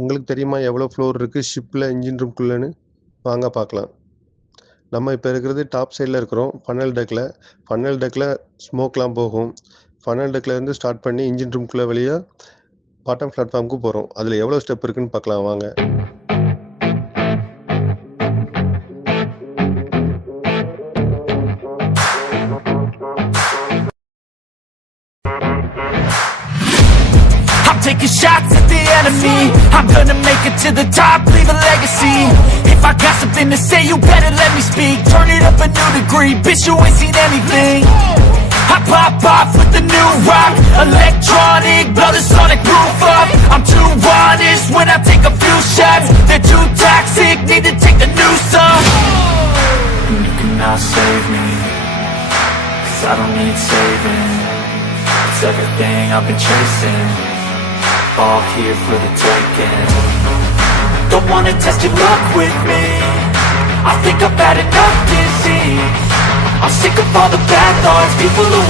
உங்களுக்கு தெரியுமா எவ்வளோ ஃப்ளோர் இருக்குது ஷிப்பில் இன்ஜின் ரூம்குள்ளேன்னு? வாங்க பார்க்கலாம். நம்ம இப்போ இருக்கிறது டாப் சைடில் இருக்கிறோம், ஃபனல் டெக்கில். ஃபனல் டெக்கில் ஸ்மோக்லாம் போகும். ஃபனல் டெக்லேருந்து ஸ்டார்ட் பண்ணி இன்ஜின் ரூம்குள்ளே வெளியே பாட்டம் பிளாட்ஃபார்முக்கு போகிறோம். அதில் எவ்வளோ ஸ்டெப் இருக்குன்னு பார்க்கலாம் வாங்க. Taking shots at the enemy, I'm gonna make it to the top, leave a legacy. If I got something to say, you better let me speak. Turn it up a new degree, bitch, you ain't seen anything. I pop off with the new rock, electronic, blow the sonic roof up. I'm too honest when I take a few shots. They're too toxic, need to take the new song. You cannot save me, 'cause I don't need saving. It's everything I've been chasing, all here for the taking. Don't wanna test your luck with me, I think I've had enough disease. I'm sick of all the bad thoughts, people who